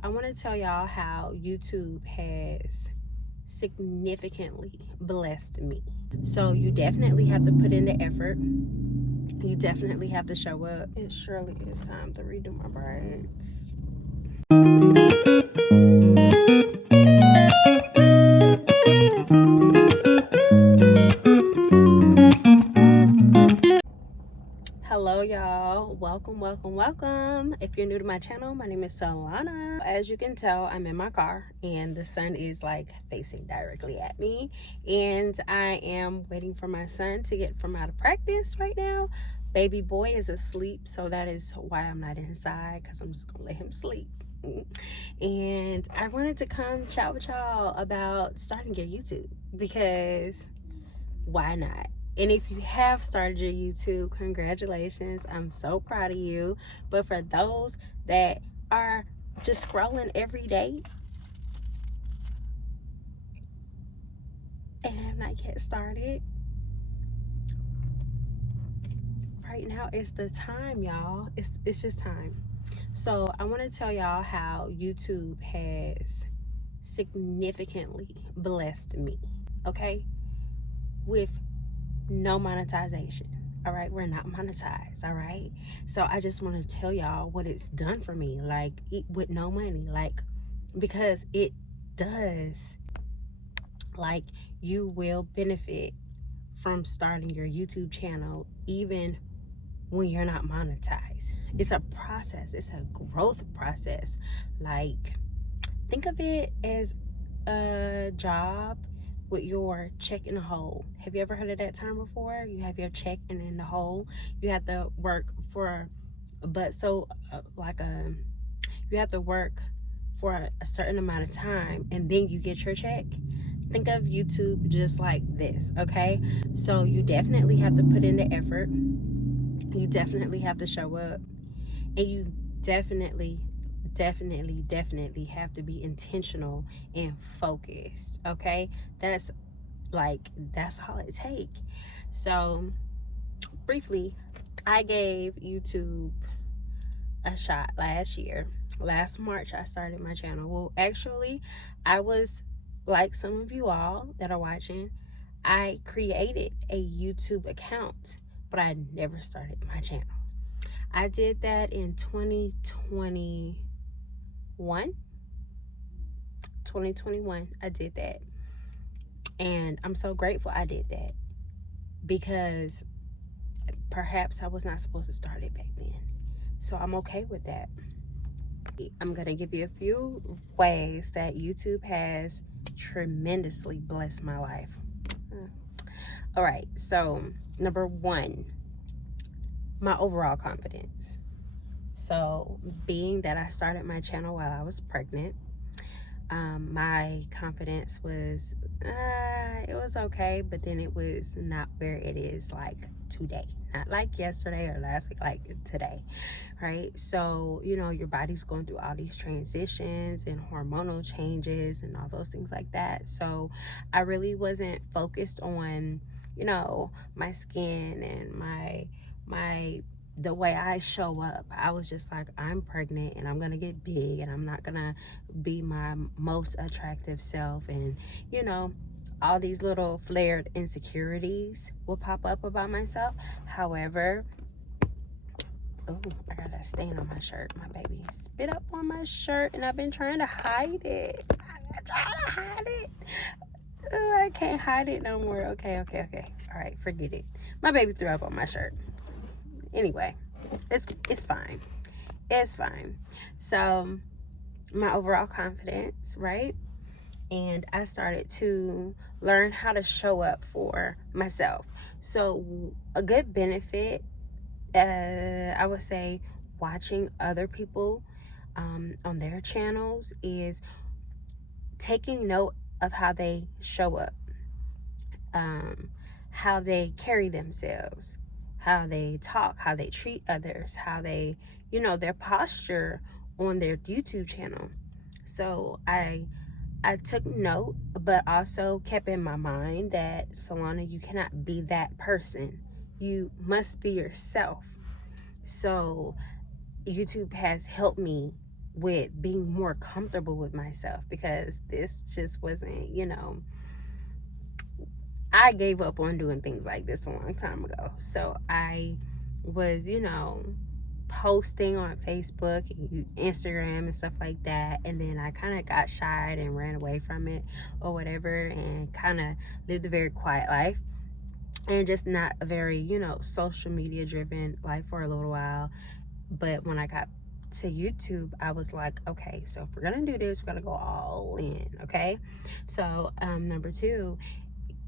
I want to tell y'all how YouTube has significantly blessed me. So you definitely have to put in the effort. You definitely have to show up. It surely is time to redo my braids. Hello y'all, welcome. If you're new to my channel, my name is Solana. As you can tell, I'm in my car and the sun is like facing directly at me, and I am waiting for my son to get from out of practice right now. Baby boy is asleep, so that is why I'm not inside, because I'm just gonna let him sleep. And I wanted to come chat with y'all about starting your YouTube, because why not? And if you have started your YouTube, congratulations. I'm so proud of you. But for those that are just scrolling every day and have not yet started, right now is the time, y'all. It's just time. So I want to tell y'all how YouTube has significantly blessed me, okay? With no monetization. All right, we're not monetized. All right, so I just want to tell y'all what it's done for me, like with no money, like, because it does. Like, you will benefit from starting your YouTube channel even when you're not monetized. It's a process, it's a growth process. Like, think of it as a job with your check in the hole. Have you ever heard of that term before? You have your check and in the hole. You have to work for, but so you have to work for a certain amount of time and then you get your check. Think of YouTube just like this, okay? So you definitely have to put in the effort. You definitely have to show up, and you definitely have to be intentional and focused, okay? That's all it takes. So briefly, I gave YouTube a shot last March. I started my channel. Well, actually, I was like some of you all that are watching, I created a YouTube account, but I never started my channel. I did that in 2021. I did that. And I'm so grateful I did that, because perhaps I was not supposed to start it back then. So I'm okay with that. I'm going to give you a few ways that YouTube has tremendously blessed my life. All right. So, number one, my overall confidence. So, being that I started my channel while I was pregnant, my confidence was, it was okay, but then it was not where it is like today. Not like yesterday or last week, like today, right? So, your body's going through all these transitions and hormonal changes and all those things like that. So I really wasn't focused on, my skin and the way I show up. I was just like, I'm pregnant and I'm gonna get big and I'm not gonna be my most attractive self, and all these little flared insecurities will pop up about myself. However, oh, I got a stain on my shirt. My baby spit up on my shirt and I've been trying to hide it. Oh, I can't hide it no more. Okay. All right, forget it. My baby threw up on my shirt. Anyway, it's fine. It's fine. So, my overall confidence, right? And I started to learn how to show up for myself. So a good benefit, I would say, watching other people on their channels is taking note of how they show up, how they carry themselves, how they talk, how they treat others, how they, their posture on their YouTube channel. So I took note, but also kept in my mind that, Solana, you cannot be that person. You must be yourself. So YouTube has helped me with being more comfortable with myself, because this just wasn't, I gave up on doing things like this a long time ago. So I was, posting on Facebook and Instagram and stuff like that. And then I kind of got shy and ran away from it or whatever, and kind of lived a very quiet life and just not a very, social media driven life for a little while. But when I got to YouTube, I was like, okay, so if we're gonna do this, we're gonna go all in, okay? So number two,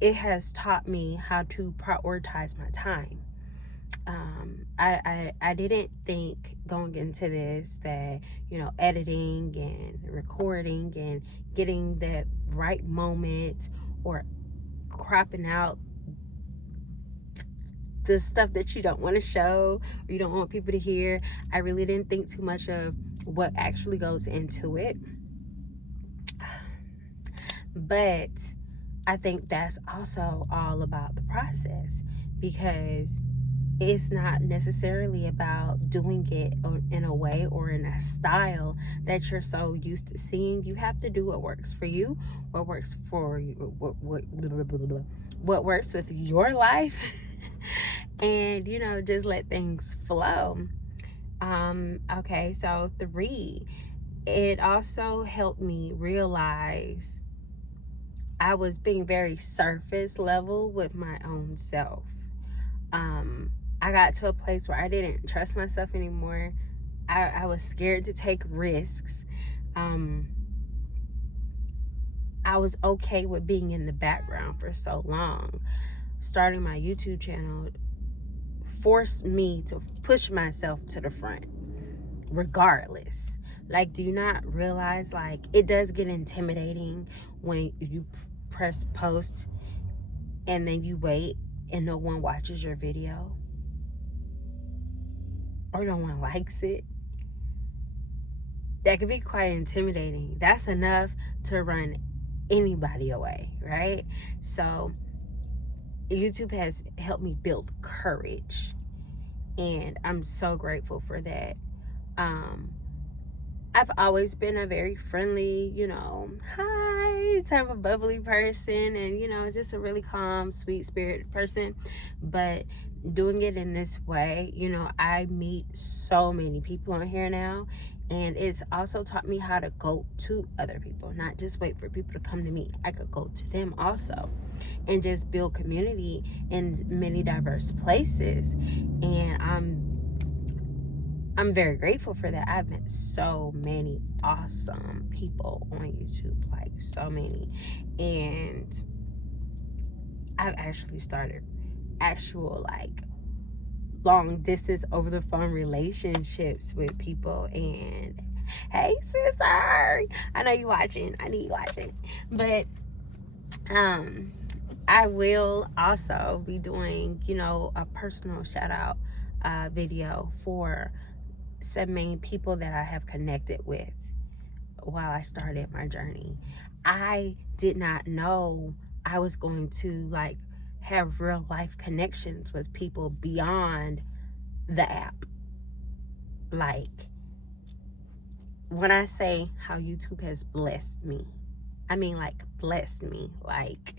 it has taught me how to prioritize my time. I didn't think going into this that, editing and recording and getting that right moment, or cropping out the stuff that you don't want to show or you don't want people to hear. I really didn't think too much of what actually goes into it. But I think that's also all about the process, because it's not necessarily about doing it in a way or in a style that you're so used to seeing. You have to do what works for you, what works for you, what works with your life, and just let things flow. Okay, so 3, it also helped me realize I was being very surface level with my own self. I got to a place where I didn't trust myself anymore. I was scared to take risks. I was okay with being in the background for so long. Starting my YouTube channel forced me to push myself to the front, regardless. Like, do you not realize, like, it does get intimidating when you press post and then you wait and no one watches your video or no one likes it? That could be quite intimidating. That's enough to run anybody away, right? So YouTube has helped me build courage, and I'm so grateful for that. I've always been a very friendly, hi type of bubbly person, and just a really calm, sweet spirited person. But doing it in this way, I meet so many people on here now, and it's also taught me how to go to other people, not just wait for people to come to me. I could go to them also, and just build community in many diverse places. And I'm very grateful for that. I've met so many awesome people on YouTube, like so many. And I've actually started actual, like, long distance over the phone relationships with people. And hey, sister, I know you watching. I need you watching. But I will also be doing, a personal shout out video for some main people that I have connected with while I started my journey. I did not know I was going to, like, have real life connections with people beyond the app. Like, when I say how YouTube has blessed me, I mean, like, blessed me, like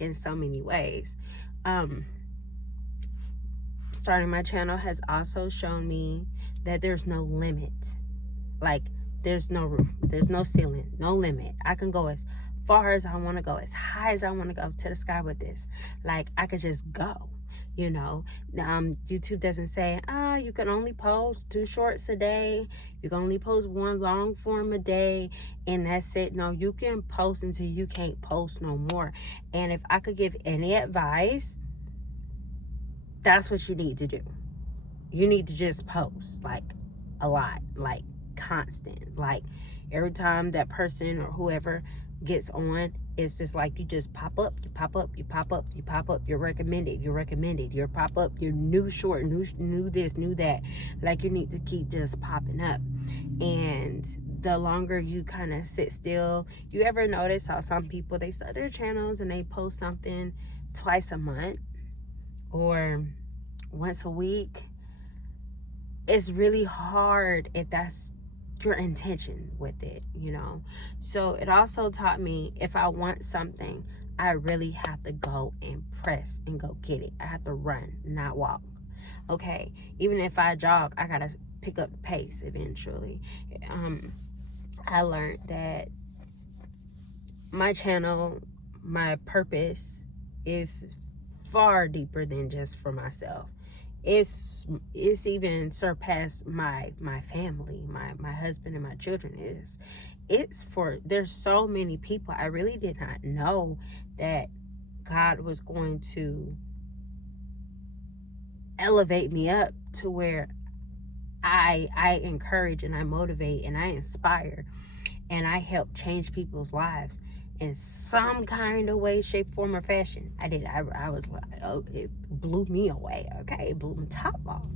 in so many ways. Starting my channel has also shown me that there's no limit. Like, there's no roof, there's no ceiling, no limit. I can go as far as I want to go, as high as I want to go to the sky with this. Like, I could just go, YouTube doesn't say, you can only post 2 shorts a day, you can only post 1 long form a day, and that's it. No, you can post until you can't post no more. And if I could give any advice, that's what you need to do. You need to just post, like, a lot, like, constant. Like, every time that person or whoever gets on, it's just like you just pop up, you pop up, you pop up, you pop up, you're recommended, you're pop up, your new short, new this, new that. Like, you need to keep just popping up. And the longer you kind of sit still, you ever notice how some people, they start their channels and they post something twice a month or once a week? It's really hard if that's your intention with it, you know. So it also taught me, if I want something, I really have to go and press and go get it. I have to run, not walk. Okay, even if I jog, I gotta pick up the pace eventually. I learned that my channel, my purpose is far deeper than just for myself. It's even surpassed my family, my husband and my children. It's for, there's so many people. I really did not know that God was going to elevate me up to where I encourage and I motivate and I inspire and I help change people's lives in some kind of way, shape, form, or fashion. I did. I was like, oh, it blew me away. Okay, it blew my top off.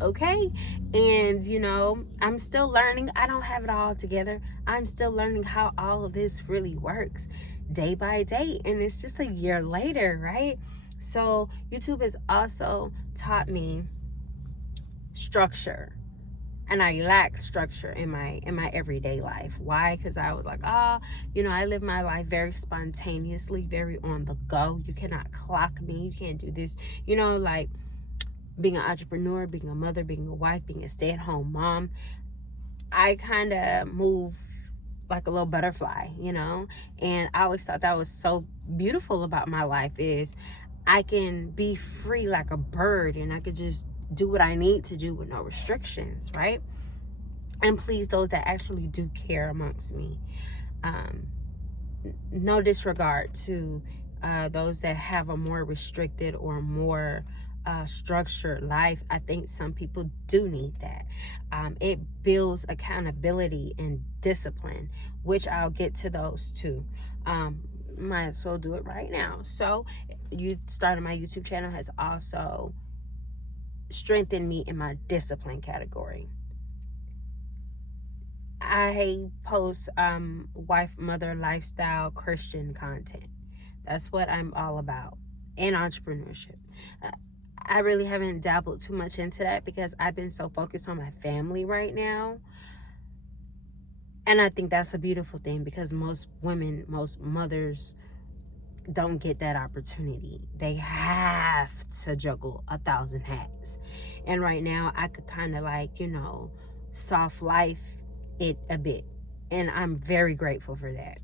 Okay, and you know, I'm still learning. I don't have it all together. I'm still learning how all of this really works, day by day, and it's just a year later, right? So YouTube has also taught me structure, and I lacked structure in my everyday life. Why? Because I was like, you know, I live my life very spontaneously, very on the go. You cannot clock me. You can't do this. You know, like being an entrepreneur, being a mother, being a wife, being a stay-at-home mom. I kind of move like a little butterfly, you know. And I always thought that was so beautiful about my life, is I can be free like a bird, and I could just do what I need to do with no restrictions, right? And please those that actually do care amongst me. No disregard to those that have a more restricted or more structured life. I think some people do need that. It builds accountability and discipline, which I'll get to those too. Might as well do it right now. So you starting my YouTube channel has also strengthened me in my discipline category. I post wife, mother, lifestyle, Christian content. That's what I'm all about. And entrepreneurship. I really haven't dabbled too much into that because I've been so focused on my family right now. And I think that's a beautiful thing, because most women, most mothers don't get that opportunity. They have to juggle 1,000 hats. And right now I could kind of like, you know, soft life it a bit. And I'm very grateful for that.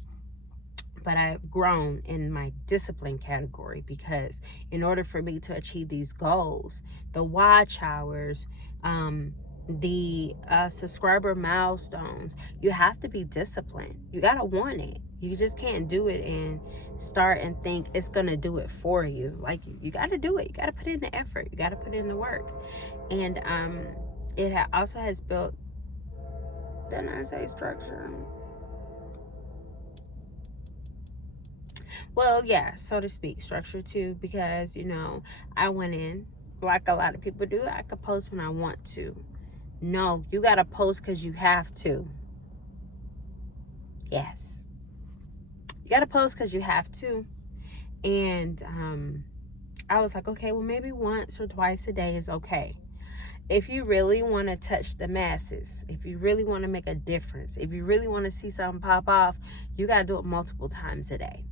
But I've grown in my discipline category, because in order for me to achieve these goals, the watch hours, the subscriber milestones, you have to be disciplined. You gotta want it. You just can't do it and start and think it's gonna do it for you. Like, you gotta do it. You gotta put in the effort. You gotta put in the work. And it also has built, didn't I say structure? Well, yeah, so to speak, structure too, because, you know, I went in, like a lot of people do, I could post when I want to. No, you got to post because you have to. Yes. You got to post because you have to. And I was like, okay, well, maybe once or twice a day is okay. If you really want to touch the masses, if you really want to make a difference, if you really want to see something pop off, you got to do it multiple times a day.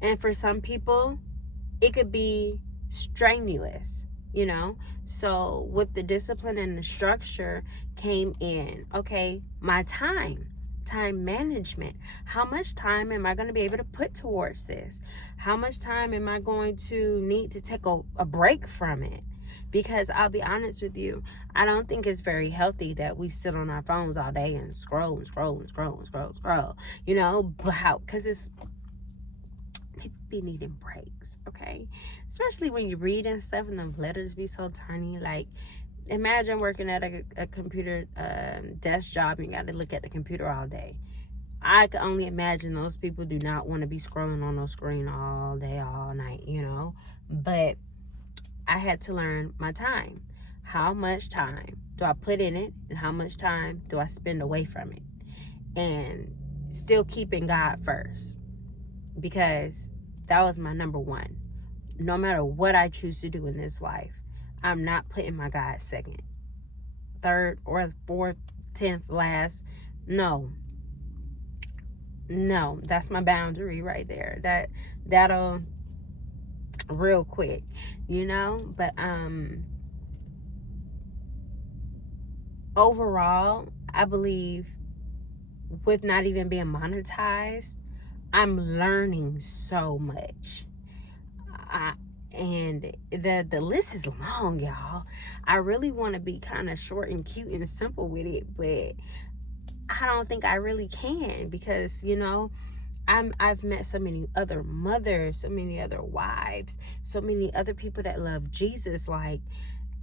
And for some people, it could be strenuous, you know. So with the discipline and the structure came in, okay, my time management. How much time am I going to be able to put towards this? How much time am I going to need to take a break from it? Because I'll be honest with you, I don't think it's very healthy that we sit on our phones all day and scroll, you know, because it's, people be needing breaks, okay? Especially when you read and stuff and the letters be so tiny. Like, imagine working at a computer desk job and you got to look at the computer all day. I can only imagine those people do not want to be scrolling on no screen all day, all night, you know? But I had to learn my time. How much time do I put in it, and how much time do I spend away from it? And still keeping God first, because that was my number one. No matter what I choose to do in this life, I'm not putting my God second, third, or fourth, 10th last, No, that's my boundary right there. That'll real quick, but overall, I believe with not even being monetized, I'm learning so much. And the list is long, y'all. I really want to be kind of short and cute and simple with it, but I don't think I really can, because I've met so many other mothers, so many other wives, so many other people that love Jesus,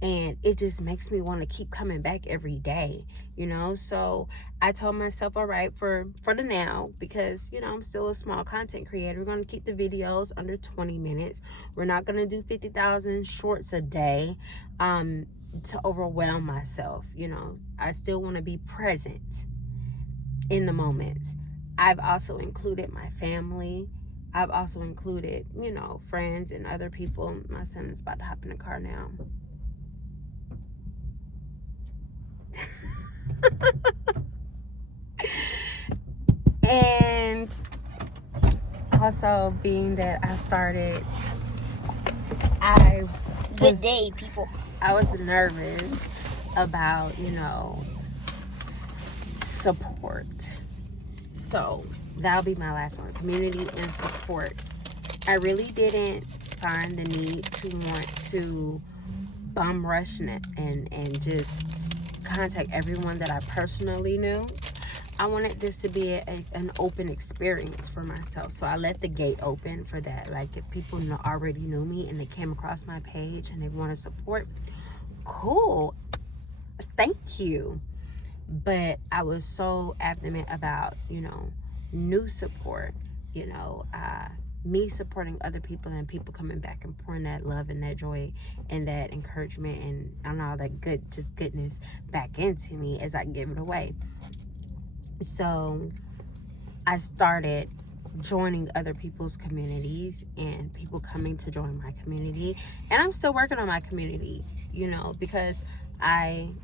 and it just makes me want to keep coming back every day, so I told myself, all right, for the now, because I'm still a small content creator, we're going to keep the videos under 20 minutes. We're not going to do 50,000 shorts a day to overwhelm myself. I still want to be present in the moments. I've also included my family. I've also included friends and other people. My son is about to hop in the car now. And also, being that Good day, people. I was nervous about support, so that'll be my last one: community and support. I really didn't find the need to want to bum rush and just contact everyone that I personally knew. I wanted this to be an open experience for myself. So I left the gate open for that. Like, if people already knew me and they came across my page and they want to support, cool. Thank you. But I was so adamant about, new support, me supporting other people and people coming back and pouring that love and that joy and that encouragement and all that goodness back into me as I give it away. So I started joining other people's communities and people coming to join my community. And I'm still working on my community, because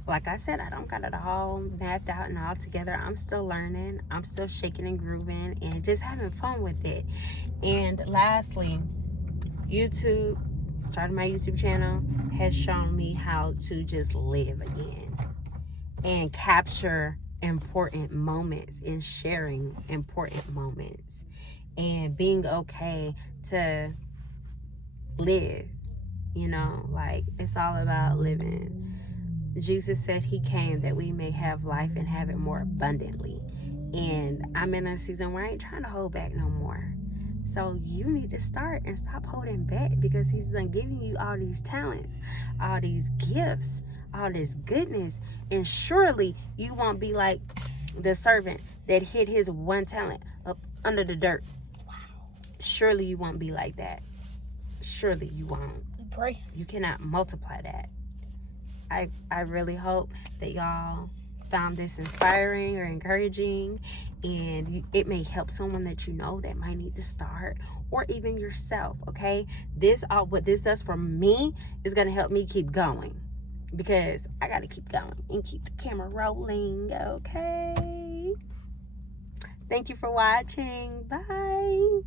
like I said, I don't got it all mapped out and all together. I'm still learning. I'm still shaking and grooving and just having fun with it. And lastly, starting my YouTube channel has shown me how to just live again and capture important moments and sharing important moments and being okay to live. It's all about living. Jesus said he came that we may have life and have it more abundantly. And I'm in a season where I ain't trying to hold back no more. So you need to start and stop holding back, because he's done giving you all these talents, all these gifts, all this goodness. And surely you won't be like the servant that hid his one talent up under the dirt. Surely you won't be like that. Surely you won't. We pray. You cannot multiply that. I really hope that y'all found this inspiring or encouraging, and it may help someone that that might need to start, or even yourself. Okay, what this does for me is going to help me keep going, because I got to keep going and keep the camera rolling. Okay, thank you for watching. Bye.